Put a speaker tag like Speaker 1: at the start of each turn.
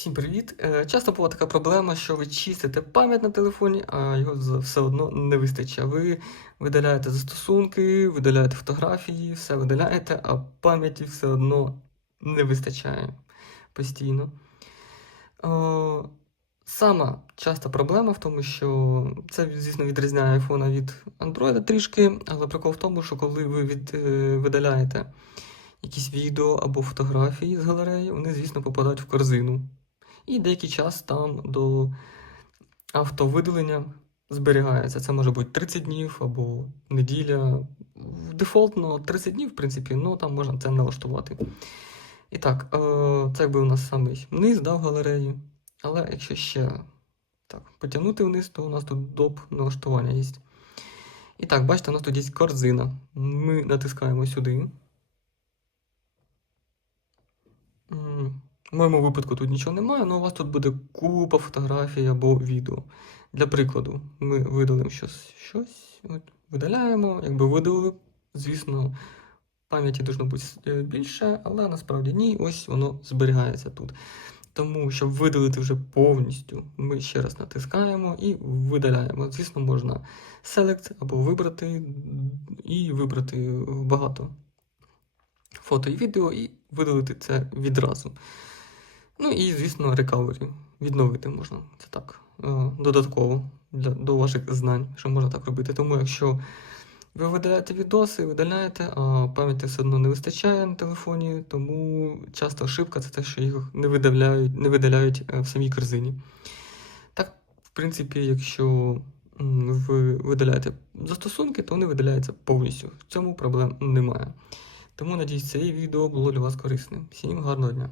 Speaker 1: Всім привіт! Е, Часто була така проблема, що ви чистите пам'ять на телефоні, а його все одно не вистачає. Ви видаляєте застосунки, видаляєте фотографії, все видаляєте, а пам'яті все одно не вистачає постійно. Е, Сама часта проблема в тому, що це, звісно, відрізняє айфона від Android трішки, але прикол в тому, що коли ви від, е, видаляєте якісь відео або фотографії з галереї, вони, звісно, попадають в корзину. І деякий час там до автовидалення зберігається. Це може бути 30 днів або неділя. Дефолтно 30 днів, в принципі, ну там можна це налаштувати. І так, е, це якби у нас самий низ да, в галереї. Але якщо ще так, потягнути вниз, то у нас тут доп налаштування є. І так, бачите, у нас тут є корзина. Ми натискаємо сюди. В моєму випадку тут нічого немає, але у вас тут буде купа фотографій або відео. Для прикладу, ми видалимо щось, щось от, видаляємо, якби видалили, звісно, пам'яті должно бути е, більше, але насправді ні, ось воно зберігається тут. Тому, щоб видалити вже повністю, ми ще раз натискаємо і видаляємо. Звісно, можна Select або вибрати і вибрати багато фото і відео, і видалити це відразу. Ну і, звісно, recovery. Відновити можна. Це так. е, Додатково для, до ваших знань, що можна так робити. Тому якщо ви видаляєте відоси, видаляєте, а пам'яті все одно не вистачає на телефоні, тому часто ошибка це те, що їх не видаляють, не видаляють е, в самій корзині. Так, в принципі, якщо ви видаляєте застосунки, то вони видаляються повністю. В цьому проблем немає. Тому надіюсь, це відео було для вас корисним. Всім гарного дня!